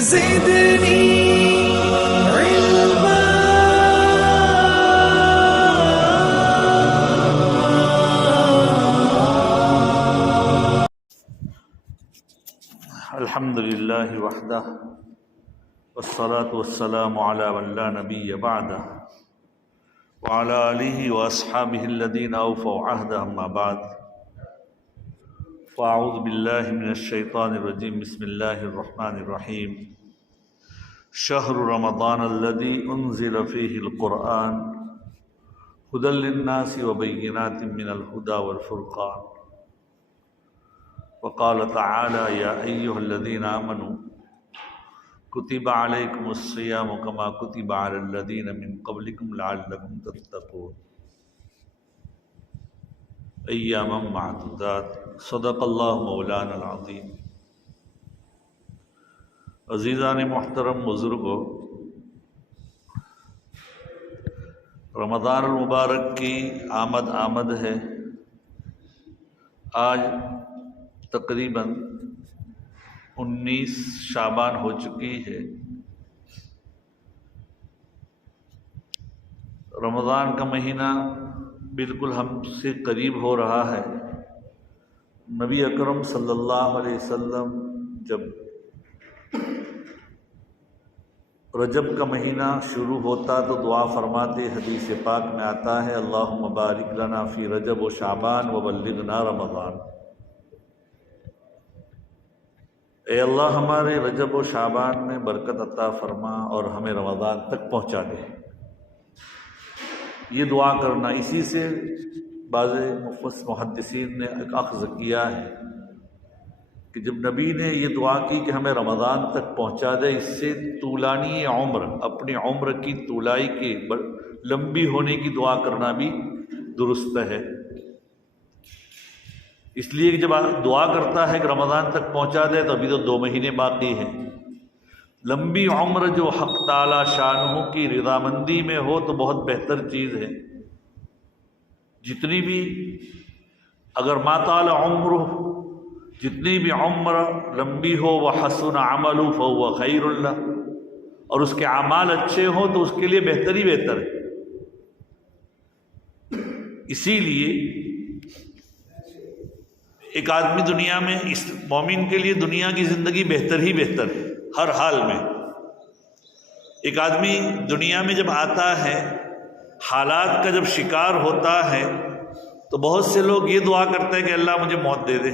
زدني علما. الحمد لله وحده والصلاة والسلام على من لا نبي بعده وعلى آله وأصحابه الذين أوفوا عهده. أما بعد، فأعوذ بالله من الشيطان الرجيم. بسم الله الرحمن الرحيم. شهر رمضان الذي أنزل فيه القرآن هدى للناس وبينات من الهدى والفرقان. وقال تعالى: يا أيها الذين آمنوا كتب عليكم الصيام كما كتب على الذين من قبلكم لعلكم تتقون. ایاما معدودات. صدق اللہ مولانا العظیم. عزیزان محترم بزرگوں، رمضان المبارک کی آمد ہے. آج تقریباً 19 شعبان ہو چکی ہے. رمضان کا مہینہ بالکل ہم سے قریب ہو رہا ہے. نبی اکرم صلی اللہ علیہ وسلم جب رجب کا مہینہ شروع ہوتا تو دعا فرماتے. حدیث پاک میں آتا ہے: اللہم بارک لنا فی رجب و شعبان وبلغنا رمضان. اے اللہ، ہمارے رجب و شعبان میں برکت عطا فرما اور ہمیں رمضان تک پہنچا دے. یہ دعا کرنا، اسی سے بعض محدثین نے ایک اخذ کیا ہے کہ جب نبی نے یہ دعا کی کہ ہمیں رمضان تک پہنچا دے، اس سے طولانی عمر، اپنی عمر کی طولائی کے لمبی ہونے کی دعا کرنا بھی درست ہے. اس لیے کہ جب دعا کرتا ہے کہ رمضان تک پہنچا دے تو ابھی تو 2 مہینے باقی ہیں. لمبی عمر جو حق تعالی شانہ کی رضامندی میں ہو تو بہت بہتر چیز ہے. جتنی بھی اگر ما طال عمر، جتنی بھی عمر لمبی ہو، وحسن عمل فهو خیر له، اور اس کے اعمال اچھے ہوں تو اس کے لیے بہتر ہی بہتر ہے. اسی لیے ایک آدمی دنیا میں، اس مومن کے لیے دنیا کی زندگی بہتر ہی بہتر ہے ہر حال میں. ایک آدمی دنیا میں جب آتا ہے، حالات کا جب شکار ہوتا ہے تو بہت سے لوگ یہ دعا کرتے ہیں کہ اللہ مجھے موت دے دے.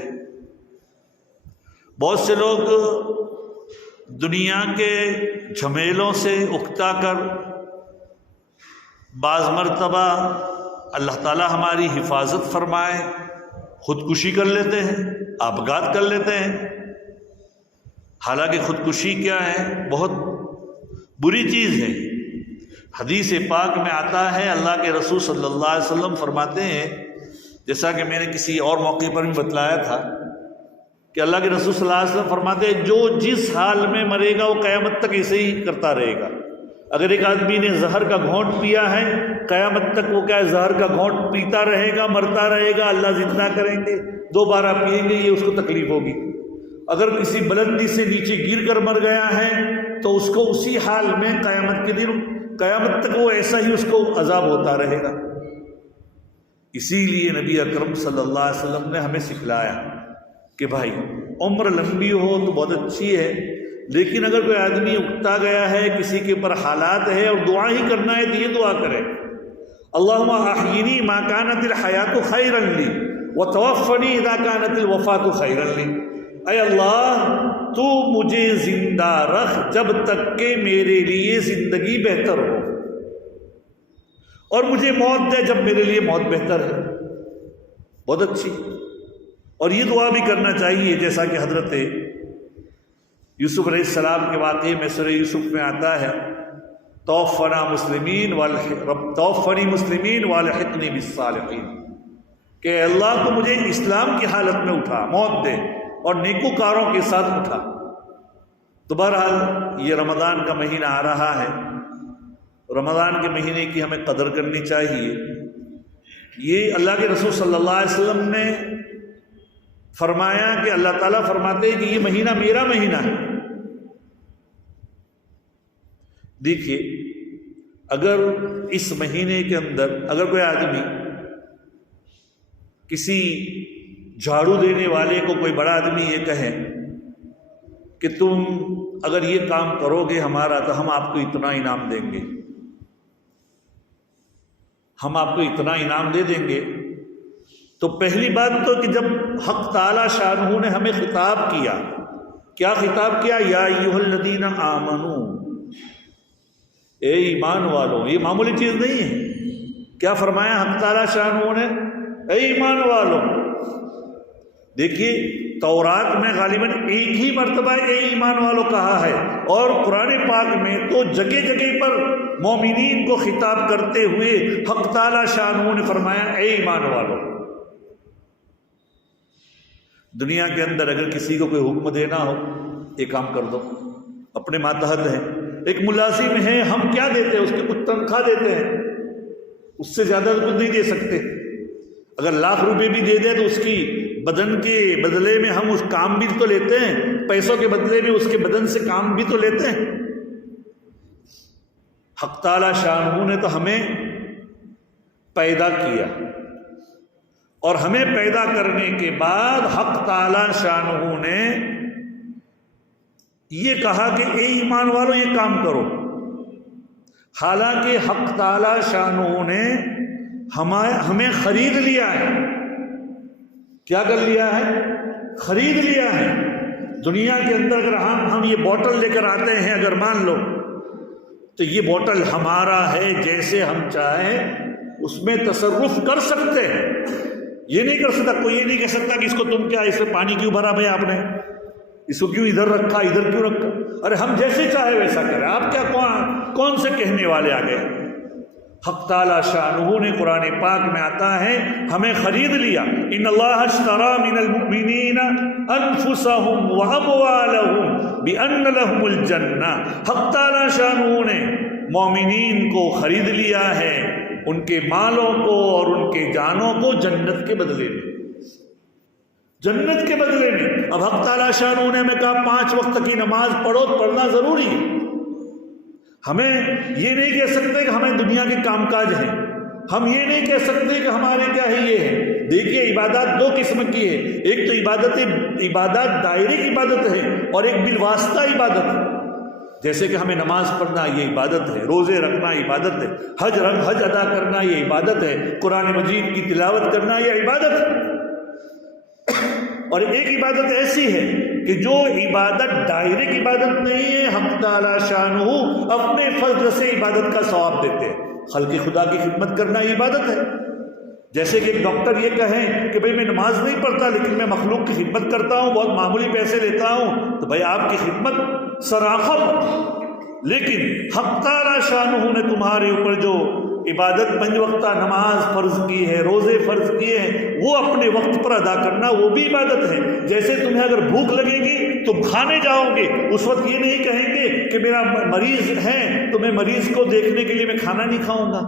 بہت سے لوگ دنیا کے جھمیلوں سے اکتا کر بعض مرتبہ اللہ تعالی ہماری حفاظت فرمائے خودکشی کر لیتے ہیں، آبگات کر لیتے ہیں. حالانکہ خودکشی کیا ہے؟ بہت بری چیز ہے. حدیث پاک میں آتا ہے، اللہ کے رسول صلی اللہ علیہ وسلم فرماتے ہیں، جیسا کہ میں نے کسی اور موقع پر بھی بتلایا تھا کہ اللہ کے رسول صلی اللہ علیہ وسلم فرماتے ہیں جو جس حال میں مرے گا وہ قیامت تک ایسے ہی کرتا رہے گا. اگر ایک آدمی نے زہر کا گھونٹ پیا ہے، قیامت تک وہ کیا ہے؟ زہر کا گھونٹ پیتا رہے گا، مرتا رہے گا. اللہ زندہ کریں گے، دوبارہ پئیں گے، یہ اس کو تکلیف ہوگی. اگر کسی بلندی سے نیچے گر کر مر گیا ہے تو اس کو اسی حال میں قیامت کے دن، قیامت تک وہ ایسا ہی اس کو عذاب ہوتا رہے گا. اسی لیے نبی اکرم صلی اللہ علیہ وسلم نے ہمیں سکھلایا کہ بھائی عمر لمبی ہو تو بہت اچھی ہے، لیکن اگر کوئی آدمی اکتا گیا ہے، کسی کے اوپر حالات ہے اور دعا ہی کرنا ہے تو یہ دعا کرے: اللہم احیینی ما کانت الحیات خیرا لی وتوفنی اذا کانت الوفات خیرا لی. اے اللہ، تو مجھے زندہ رکھ جب تک کہ میرے لیے زندگی بہتر ہو، اور مجھے موت دے جب میرے لیے موت بہتر ہے. بہت اچھی. اور یہ دعا بھی کرنا چاہیے جیسا کہ حضرت یوسف علیہ السلام کے واقعے میں سورہ یوسف میں آتا ہے: توفنا مسلمین والحقنی بالصالحین، کہ اللہ تو مجھے اسلام کی حالت میں اٹھا، موت دے، اور نیکوکاروں کے ساتھ اٹھا. تو بہرحال یہ رمضان کا مہینہ آ رہا ہے. رمضان کے مہینے کی ہمیں قدر کرنی چاہیے. یہ اللہ کے رسول صلی اللہ علیہ وسلم نے فرمایا کہ اللہ تعالیٰ فرماتے ہیں کہ یہ مہینہ میرا مہینہ ہے. دیکھیے اگر اس مہینے کے اندر اگر کوئی آدمی کسی جھاڑو دینے والے کو، کوئی بڑا آدمی یہ کہے کہ تم اگر یہ کام کرو گے ہمارا تو ہم آپ کو اتنا انعام دیں گے، ہم آپ کو اتنا انعام دے دیں گے، تو پہلی بات تو کہ جب حق تعالی شانہ نے ہمیں خطاب کیا، کیا خطاب کیا؟ یا ایھا الذین آمنو، اے ایمان والو، یہ معمولی چیز نہیں ہے۔ کیا فرمایا حق تعالی شانہ نے؟ اے ایمان والو۔ دیکھیے تورات میں غالباً ایک ہی مرتبہ اے ایمان والو کہا ہے، اور قرآن پاک میں تو جگہ جگہ پر مومنین کو خطاب کرتے ہوئے حق تعالی شانہ نے فرمایا اے ایمان والو۔ دنیا کے اندر اگر کسی کو کوئی حکم دینا ہو، ایک کام کر دو، اپنے ماتحت ہیں، ایک ملازم ہے، ہم کیا دیتے ہیں؟ اس کی کچھ تنخواہ دیتے ہیں، اس سے زیادہ کچھ نہیں دے سکتے۔ اگر لاکھ روپے بھی دے دیں تو اس کی بدن کے بدلے میں ہم اس کام بھی تو لیتے ہیں، پیسوں کے بدلے میں اس کے بدن سے کام بھی تو لیتے ہیں۔ حق تعالی شانہ نے تو ہمیں پیدا کیا، اور ہمیں پیدا کرنے کے بعد حق تعالی شانہ نے یہ کہا کہ اے ایمان والو یہ کام کرو۔ حالانکہ حق تعالی شانہ نے ہمیں خرید لیا ہے۔ کیا کر لیا ہے؟ خرید لیا ہے۔ دنیا کے اندر اگر ہم یہ بوٹل لے کر آتے ہیں، اگر مان لو تو یہ بوٹل ہمارا ہے، جیسے ہم چاہیں اس میں تصرف کر سکتے ہیں۔ یہ نہیں کر سکتا، کوئی یہ نہیں کہہ سکتا کہ اس کو تم کیا، اس میں پانی کیوں بھرا بھائی آپ نے، اس کو کیوں ادھر رکھا، ادھر کیوں رکھا؟ ارے ہم جیسے چاہے ویسا کریں، آپ کیا کون سے کہنے والے آ گئے؟ حق تعالی شانہ نے قرآن پاک میں آتا ہے ہمیں خرید لیا۔ ان اللہ اشتری من المؤمنین انفسهم واموالهم بان لهم الجنہ۔ حق تعالی شانہ نے مومنین کو خرید لیا ہے، ان کے مالوں کو اور ان کے جانوں کو جنت کے بدلے میں، جنت کے بدلے میں۔ اب حق تعالی شانہ نے ہمیں کہا 5 وقت کی نماز پڑھو، پڑھنا ضروری ہے۔ ہمیں یہ نہیں کہہ سکتے کہ ہمیں دنیا کے کام کاج ہیں، ہم یہ نہیں کہہ سکتے کہ ہمارے کیا ہے یہ ہے۔ دیکھیے عبادات 2 قسم کی ہے، ایک تو عبادات دائرے عبادت ہے، اور ایک بالواسطہ عبادت ہے۔ جیسے کہ ہمیں نماز پڑھنا یہ عبادت ہے، روزے رکھنا عبادت ہے، حج ادا کرنا یہ عبادت ہے، قرآن مجید کی تلاوت کرنا یہ عبادت ہے۔ اور ایک عبادت ایسی ہے کہ جو عبادت ڈائریکٹ عبادت نہیں ہے، حق تعالی شانہ اپنے فضل سے عبادت کا ثواب دیتے ہیں۔ خلق خدا کی خدمت کرنا یہ عبادت ہے۔ جیسے کہ ایک ڈاکٹر یہ کہیں کہ بھئی میں نماز نہیں پڑھتا لیکن میں مخلوق کی خدمت کرتا ہوں، بہت معمولی پیسے لیتا ہوں، تو بھئی آپ کی خدمت سراخت۔ لیکن حق تعالی شانہ نے تمہارے اوپر جو عبادت 5 وقتہ نماز فرض کی ہے، روزے فرض کیے ہیں، وہ اپنے وقت پر ادا کرنا وہ بھی عبادت ہے۔ جیسے تمہیں اگر بھوک لگے گی تم کھانے جاؤ گے، اس وقت یہ نہیں کہیں گے کہ میرا مریض ہے تو میں مریض کو دیکھنے کے لیے میں کھانا نہیں کھاؤں گا۔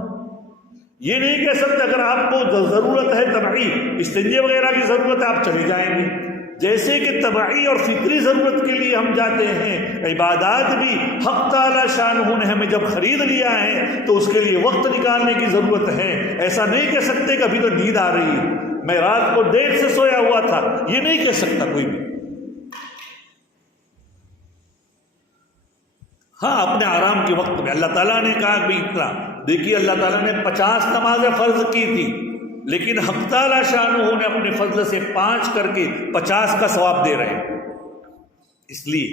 یہ نہیں کہہ سکتے اگر آپ کو ضرورت ہے طبعی استنجے وغیرہ کی ضرورت ہے آپ چلے جائیں گے۔ جیسے کہ طبعی اور فطری ضرورت کے لیے ہم جاتے ہیں، عبادات بھی حق تعالی شانہ نے ہمیں جب خرید لیا ہے تو اس کے لیے وقت نکالنے کی ضرورت ہے۔ ایسا نہیں کہہ سکتے کہ ابھی تو نیند آ رہی ہے، میں رات کو دیر سے سویا ہوا تھا، یہ نہیں کہہ سکتا کوئی بھی۔ ہاں اپنے آرام کے وقت میں اللہ تعالیٰ نے کہا کہ اتنا، دیکھیے اللہ تعالیٰ نے 50 نمازیں فرض کی تھی، لیکن حق تعالی شانہ نے اپنے فضل سے 5 کر کے 50 کا ثواب دے رہے ہیں۔ اس لیے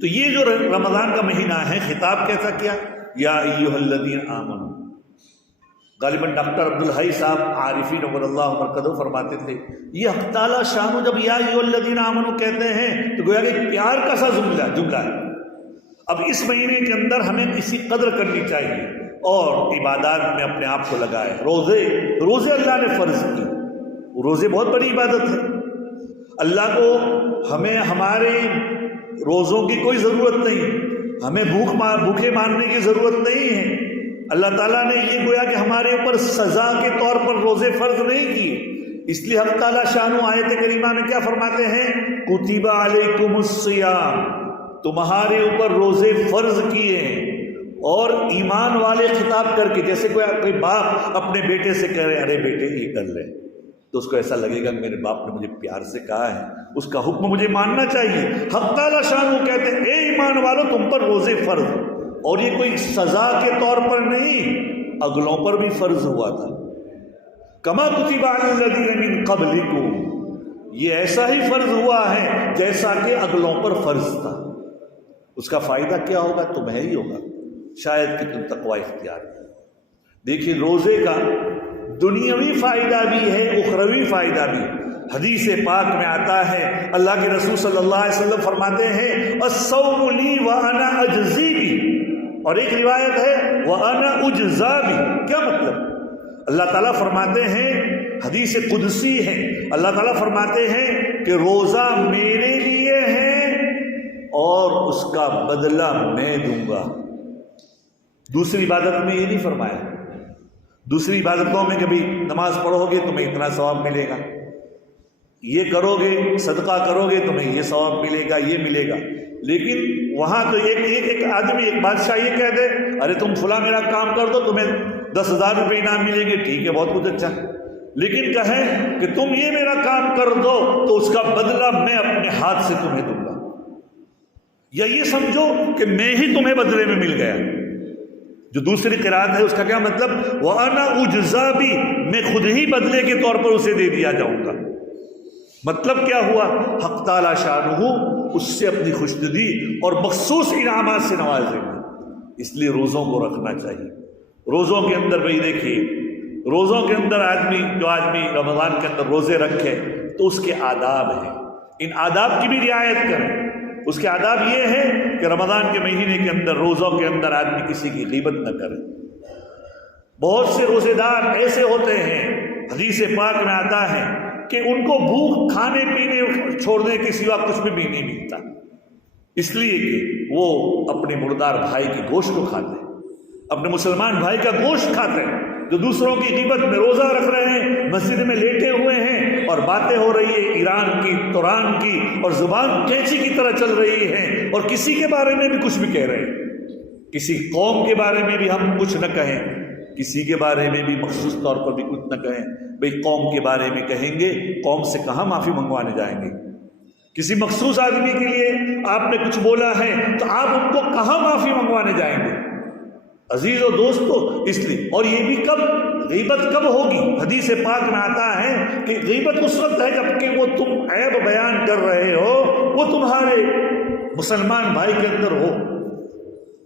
تو یہ جو رمضان کا مہینہ ہے، خطاب کیسا کیا؟ یا ایھا الذین آمنوا۔ غالباً ڈاکٹر عبدالحی صاحب عارفین نور اللہ مرکزہ فرماتے تھے یہ حق تعالی شانہ جب یا ایھا الذین آمنوا کہتے ہیں تو گویا کہ پیار کا سا جملہ ہے۔ اب اس مہینے کے اندر ہمیں اسی قدر کرنی چاہیے اور عبادات میں اپنے آپ کو لگائے۔ روزے اللہ نے فرض کی، روزے بہت بڑی عبادت ہے۔ اللہ کو ہمیں ہمارے روزوں کی کوئی ضرورت نہیں، ہمیں بھوکے مارنے کی ضرورت نہیں ہے۔ اللہ تعالیٰ نے یہ گویا کہ ہمارے اوپر سزا کے طور پر روزے فرض نہیں کیے، اس لیے حق تعالی شانہ آیت کریمہ میں کیا فرماتے ہیں؟ کتب علیکم الصیام، تمہارے اوپر روزے فرض کیے ہیں، اور ایمان والے خطاب کر کے، جیسے کوئی باپ اپنے بیٹے سے کہہ رہے ارے بیٹے یہ کر لے، تو اس کو ایسا لگے گا میرے باپ نے مجھے پیار سے کہا ہے، اس کا حکم مجھے ماننا چاہیے۔ حق تعالیٰ شان کہتے ہیں اے ایمان والو تم پر روزے فرض، اور یہ کوئی سزا کے طور پر نہیں، اگلوں پر بھی فرض ہوا تھا۔ کما کتب علی الذین من قبلکم، یہ ایسا ہی فرض ہوا ہے جیسا کہ اگلوں پر فرض تھا۔ اس کا فائدہ کیا ہوگا؟ تمہیں ہی ہوگا، شاید کہ تم تقوی اختیار کرو۔ دیکھیے روزے کا دنیاوی فائدہ بھی ہے، اخروی فائدہ بھی۔ حدیث پاک میں آتا ہے، اللہ کے رسول صلی اللہ علیہ وسلم فرماتے ہیں الصوم لی وانا اجزی بھی، اور ایک روایت ہے وانا اجزا بھی۔ کیا مطلب؟ اللہ تعالیٰ فرماتے ہیں، حدیث قدسی ہے، اللہ تعالیٰ فرماتے ہیں کہ روزہ میرے لیے ہے اور اس کا بدلہ میں دوں گا۔ دوسری عبادت میں یہ نہیں فرمایا، دوسری عبادتوں میں کبھی نماز پڑھو گے تمہیں اتنا ثواب ملے گا، یہ کرو گے صدقہ کرو گے تمہیں یہ ثواب ملے گا، یہ ملے گا، لیکن وہاں تو ایک آدمی، ایک بادشاہ یہ کہہ دے ارے تم فلاں میرا کام کر دو تمہیں 10,000 روپے انعام ملیں گے، ٹھیک ہے بہت کچھ اچھا، لیکن کہیں کہ تم یہ میرا کام کر دو تو اس کا بدلہ میں اپنے ہاتھ سے تمہیں دوں گا، یا یہ سمجھو کہ میں ہی تمہیں بدلے میں مل گیا۔ جو دوسری قرات ہے اس کا کیا مطلب؟ وَأَنَا أُجْزَى بِهِ، میں خود ہی بدلے کے طور پر اسے دے دیا جاؤں گا۔ مطلب کیا ہوا؟ حق تعالی شانہ اس سے اپنی خوشدلی اور مخصوص انعامات سے نوازیں گے۔ اس لیے روزوں کو رکھنا چاہیے۔ روزوں کے اندر بھائی دیکھیے، روزوں کے اندر جو آدمی رمضان کے اندر روزے رکھے تو اس کے آداب ہیں، ان آداب کی بھی رعایت کریں۔ اس کے آداب یہ ہے کہ رمضان کے مہینے کے اندر روزوں کے اندر آدمی کسی کی غیبت نہ کرے۔ بہت سے روزے دار ایسے ہوتے ہیں، حدیث پاک میں آتا ہے کہ ان کو بھوک کھانے پینے چھوڑنے کے سوا کچھ بھی نہیں ملتا، اس لیے کہ وہ اپنے مردار بھائی کے گوشت کو کھاتے ہیں، اپنے مسلمان بھائی کا گوشت کھاتے ہیں۔ جو دوسروں کی غیبت میں روزہ رکھ رہے ہیں، مسجد میں لیٹے ہوئے ہیں اور باتیں ہو رہی ہے ایران کی، توران کی، اور زبان کینچی کی طرح چل رہی ہے، اور کسی کے بارے میں بھی کچھ بھی کہہ رہے ہیں، کسی قوم کے بارے میں بھی ہم کچھ نہ کہیں، کسی کے بارے میں بھی مخصوص طور پر بھی کچھ نہ کہیں۔ بھئی قوم کے بارے میں کہیں گے، قوم سے کہاں معافی منگوانے جائیں گے؟ کسی مخصوص آدمی کے لیے آپ نے کچھ بولا ہے تو آپ ان کو کہاں معافی منگوانے جائیں گے؟ عزیز و دوستو، اس لیے، اور یہ بھی کب غیبت کب ہوگی؟ حدیث پاک میں آتا ہے کہ غیبت اس وقت ہے جب کہ وہ تم عیب بیان کر رہے ہو وہ تمہارے مسلمان بھائی کے اندر ہو،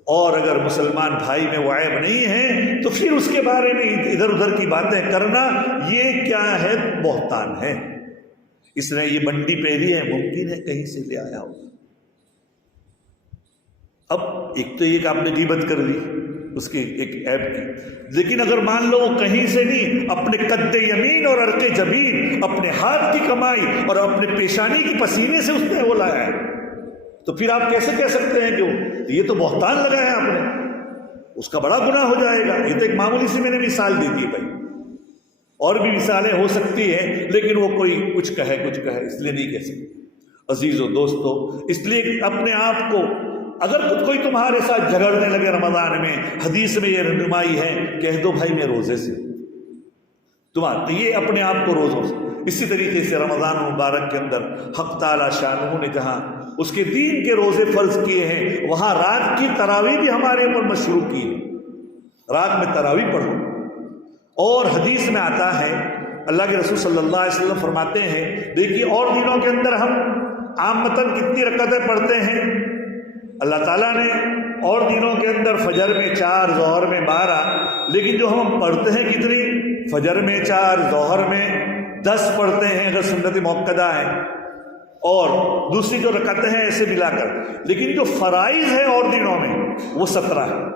اور اگر مسلمان بھائی میں وہ عیب نہیں ہے تو پھر اس کے بارے میں ادھر ادھر کی باتیں کرنا یہ کیا ہے؟ بہتان ہے۔ اس نے یہ منڈی پہلی ہے، ممکن ہے کہیں سے لے آیا ہو۔ اب ایک تو یہ کہ آپ نے غیبت کر لی اس کی ایک عیب کی، لیکن اگر مان لو وہ کہیں سے نہیں، اپنے قد یمین اور عرق جبین، اپنے ہاتھ کی کمائی اور اپنے پیشانی کی پسینے سے اس نے وہ لایا ہے، تو پھر آپ کیسے کہہ سکتے ہیں کہ یہ تو بہتان لگا ہے آپ نے؟ اس کا بڑا گناہ ہو جائے گا۔ یہ تو ایک معمولی سی میں نے مثال دی تھی بھائی، اور بھی مثالیں ہو سکتی ہیں، لیکن وہ کوئی کچھ کہے اس لیے نہیں کہہ سکتے۔ عزیز و دوستو، اس لیے اپنے آپ کو، اگر کوئی تمہارے ساتھ جھگڑنے لگے رمضان میں، حدیث میں یہ رہنمائی ہے، کہہ دو بھائی میں روزے سے، تمہارا یہ اپنے آپ کو روزوں سے۔ اسی طریقے سے رمضان مبارک کے اندر حق تعالی شانہ نے جہاں اس کے دین کے روزے فرض کیے ہیں، وہاں رات کی تراویح بھی ہمارے اوپر مشروع کی ہے، رات میں تراویح پڑھو۔ اور حدیث میں آتا ہے، اللہ کے رسول صلی اللہ علیہ وسلم فرماتے ہیں، دیکھیے اور دنوں کے اندر ہم عامتاً کتنی رکعتیں پڑھتے ہیں؟ اللہ تعالیٰ نے اور دنوں کے اندر فجر میں 4، ظہر میں 12، لیکن جو ہم پڑھتے ہیں کتنی؟ فجر میں 4، ظہر میں 10 پڑھتے ہیں اگر سنت موقدہ ہے، اور دوسری جو رکعتیں ہیں ایسے ملا کر، لیکن جو فرائض ہے اور دنوں میں وہ 17 ہے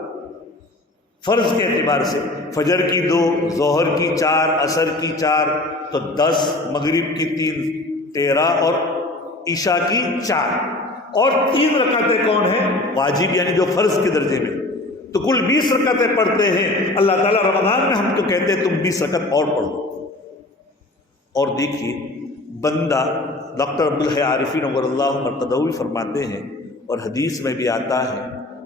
فرض کے اعتبار سے۔ فجر کی 2، ظہر کی 4، عصر کی 4 تو 10، مغرب کی 3 13، اور عشاء کی 4، اور 3 رکعتیں کون ہیں؟ واجب، یعنی جو فرض کے درجے میں، تو کل 20 رکعتیں پڑھتے ہیں۔ اللہ تعالیٰ رمضان میں ہم تو کہتے ہیں تم 20 رکعت اور پڑھو۔ اور دیکھیے بندہ، ڈاکٹر عبدالحی عارفی نور اللہ مرتضوی فرماتے ہیں، اور حدیث میں بھی آتا ہے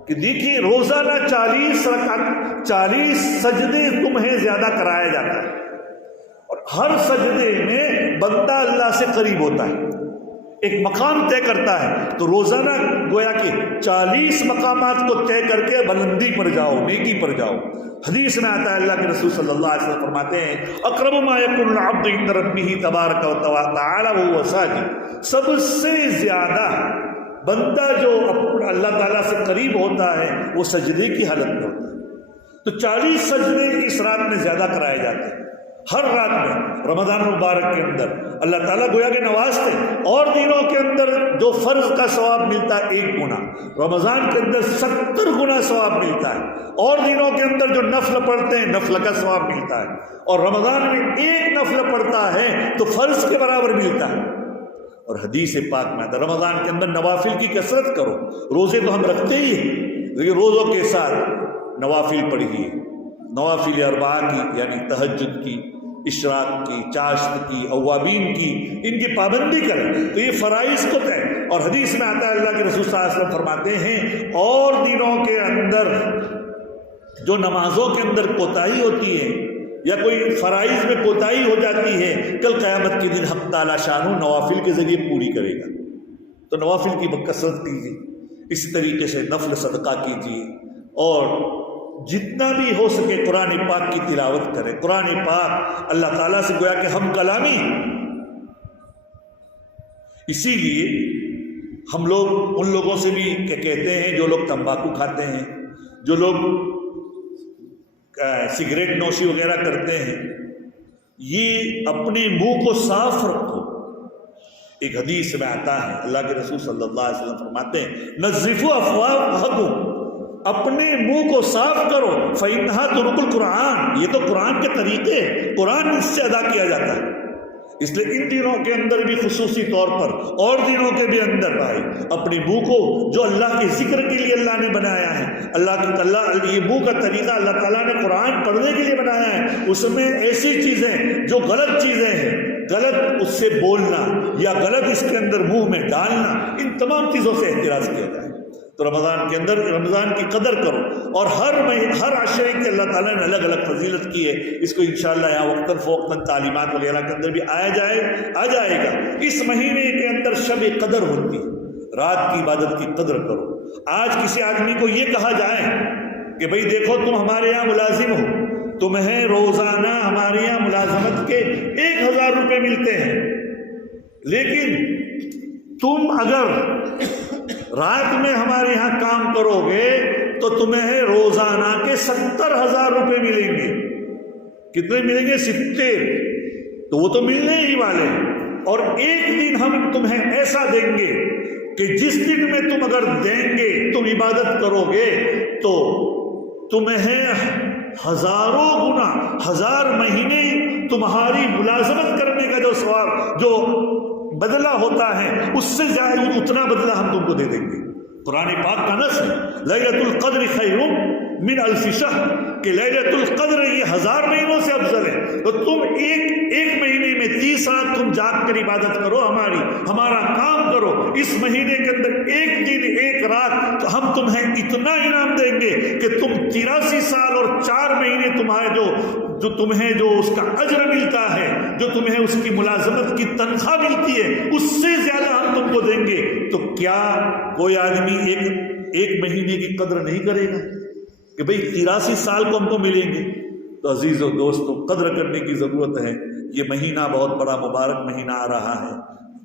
کہ دیکھیے روزانہ 40 رکعت 40 سجدے تمہیں زیادہ کرایا جاتا ہے، اور ہر سجدے میں بندہ اللہ سے قریب ہوتا ہے، ایک مقام طے کرتا ہے. تو روزانہ گویا کہ 40 مقامات کو طے کر کے بلندی پر جاؤ، نیکی پر جاؤ. حدیث میں آتا ہے اللہ کے رسول صلی اللہ علیہ وسلم فرماتے ہیں اقرب ما یکون العبد عند ربہ تبارک و تعالی وهو ساجد، سب سے زیادہ بندہ جو اللہ تعالیٰ سے قریب ہوتا ہے وہ سجدے کی حالت میں ہوتا ہے. تو 40 سجدے اس رات میں زیادہ کرائے جاتے ہیں. ہر رات میں رمضان المبارک کے اندر اللہ تعالیٰ گویا کہ نوازتے. اور دنوں کے اندر جو فرض کا ثواب ملتا ہے 1 گنا، رمضان کے اندر 70 گنا ثواب ملتا ہے. اور دنوں کے اندر جو نفل پڑھتے ہیں نفل کا ثواب ملتا ہے. اور رمضان میں 1 نفل پڑھتا ہے تو فرض کے برابر ملتا ہے. اور حدیث پاک میں آتا ہے رمضان کے اندر نوافل کی کثرت کرو. روزے تو ہم رکھتے ہی ہیں، لیکن روزوں کے ساتھ نوافل پڑھیے. نوافل اربعہ کی یعنی تہجد کی، اشراق کی، چاشت کی، اوابین کی، ان کی پابندی کریں تو یہ فرائض کو طے. اور حدیث میں آتا ہے اللہ کے رسول صلی اللہ علیہ وسلم فرماتے ہیں اور دنوں کے اندر جو نمازوں کے اندر کوتاہی ہوتی ہے یا کوئی فرائض میں کوتاہی ہو جاتی ہے، کل قیامت کے دن حق تعالی شانہ نوافل کے ذریعے پوری کرے گا. تو نوافل کی کثرت کیجیے، اسی طریقے سے نفل صدقہ کیجیے، اور جتنا بھی ہو سکے قرآن پاک کی تلاوت کریں. قرآن پاک اللہ تعالیٰ سے گویا کہ ہم کلامی. اسی لیے ہم لوگ ان لوگوں سے بھی کہتے ہیں جو لوگ تمباکو کھاتے ہیں، جو لوگ سگریٹ نوشی وغیرہ کرتے ہیں، یہ اپنے منہ کو صاف رکھو. ایک حدیث میں آتا ہے اللہ کے رسول صلی اللہ علیہ وسلم فرماتے ہیں نظفوا افواہکم، اپنے منہ کو صاف کرو. فإنها طرق القرآن، یہ تو قرآن کے طریقے ہیں، قرآن اس سے ادا کیا جاتا ہے. اس لیے ان دنوں کے اندر بھی خصوصی طور پر اور دنوں کے بھی اندر بھائی اپنی منہ کو جو اللہ کے ذکر کے لیے اللہ نے بنایا ہے، یہ منہ کا طریقہ اللہ تعالیٰ نے قرآن پڑھنے کے لیے بنایا ہے. اس میں ایسی چیزیں جو غلط چیزیں ہیں، غلط اس سے بولنا یا غلط اس کے اندر منہ میں ڈالنا، ان تمام چیزوں سے احتراز کیا جائے. تو رمضان کے اندر رمضان کی قدر کرو. اور ہر عشرے کی اللہ تعالیٰ نے الگ الگ فضیلت کی ہے. اس کو انشاءاللہ یہاں وقتاً فوقتاً تعلیمات وغیرہ کے اندر بھی آ جائے گا. اس مہینے کے اندر شب قدر ہوتی ہے، رات کی عبادت کی قدر کرو. آج کسی آدمی کو یہ کہا جائے کہ بھئی دیکھو تم ہمارے یہاں ملازم ہو، تمہیں روزانہ ہمارے یہاں ملازمت کے 1000 روپے ملتے ہیں، لیکن تم اگر رات میں ہمارے یہاں کام کرو گے تو تمہیں روزانہ کے 70,000 روپے ملیں گے. کتنے ملیں گے؟ 70. تو وہ تو ملنے ہی والے ہیں. اور ایک دن ہم تمہیں ایسا دیں گے کہ جس دن میں تم اگر دیں گے، تم عبادت کرو گے تو تمہیں ہزاروں گنا، 1000 مہینے تمہاری ملازمت کرنے کا جو ثواب، جو بدلہ ہوتا ہے، اس سے زیادہ اتنا بدلہ ہم تم کو دے دیں گے. قرآن پاک کا نص ہے لیلۃ القدر خیر من الف شہر، کہ لیلۃ القدر یہ 1000 مہینوں سے افضل ہے. تو تم ایک مہینے میں 30 رات تم جاگ کر عبادت کرو، ہمارا کام کرو. اس مہینے کے اندر ایک دن ایک رات تو ہم تمہیں اتنا انعام دیں گے کہ تم 83 سال اور 4 مہینے تمہارے جو تمہیں جو اس کا اجر ملتا ہے، جو تمہیں اس کی ملازمت کی تنخواہ ملتی ہے، اس سے زیادہ ہم تم کو دیں گے. تو کیا کوئی آدمی ایک مہینے کی قدر نہیں کرے گا کہ بھئی 83 سال کو ہم کو ملیں گے؟ تو عزیز و دوستو قدر کرنے کی ضرورت ہے. یہ مہینہ بہت بڑا مبارک مہینہ آ رہا ہے.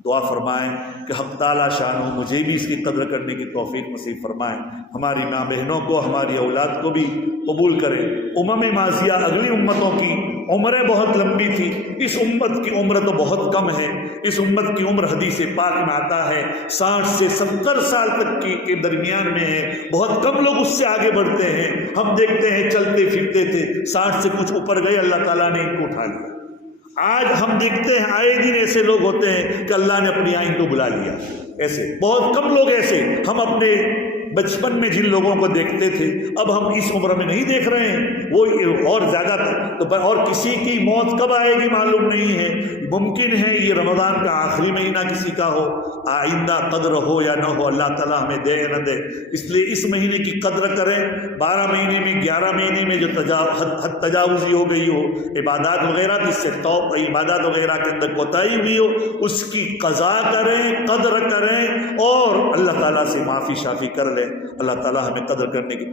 دعا فرمائیں کہ حق تعالی شانہ مجھے بھی اس کی قدر کرنے کی توفیق نصیب فرمائیں. ہماری ماں بہنوں کو، ہماری اولاد کو بھی قبول کرے. ماضیہ اگلی امتوں کی عمریں بہت لمبی تھی، اس امت کی عمر تو بہت کم ہے. اس امت کی عمر حدیث پاک میں آتا ہے 60 سے 70 سال تک کے درمیان میں ہے. بہت کم لوگ اس سے آگے بڑھتے ہیں. ہم دیکھتے ہیں چلتے پھرتے تھے، 60 سے کچھ اوپر گئے، اللہ تعالیٰ نے ان کو اٹھا لیا. آج ہم دیکھتے ہیں آئے دن ایسے لوگ ہوتے ہیں کہ اللہ نے اپنی آئین کو بلا لیا. ایسے بہت کم لوگ ایسے ہم اپنے بچپن میں جن لوگوں کو دیکھتے تھے اب ہم اس عمر میں نہیں دیکھ رہے ہیں، وہ اور زیادہ تھا۔ اور کسی کی موت کب آئے گی معلوم نہیں ہے، ممکن ہے یہ رمضان کا آخری مہینہ کسی کا ہو، آئندہ قدر ہو یا نہ ہو، اللہ تعالیٰ ہمیں دے یا نہ دے۔ اس لیے اس مہینے کی قدر کریں۔ 12 مہینے میں 11 مہینے میں جو حد تجاوزی ہو گئی ہو، عبادات وغیرہ جس سے عبادات وغیرہ کے اندر کوتاہی ہوئی ہو، اس کی قضا کریں، قدر کریں اور اللہ تعالیٰ سے معافی شافی کر لیں۔ اللہ تعالیٰ ہمیں قدر کرنے کی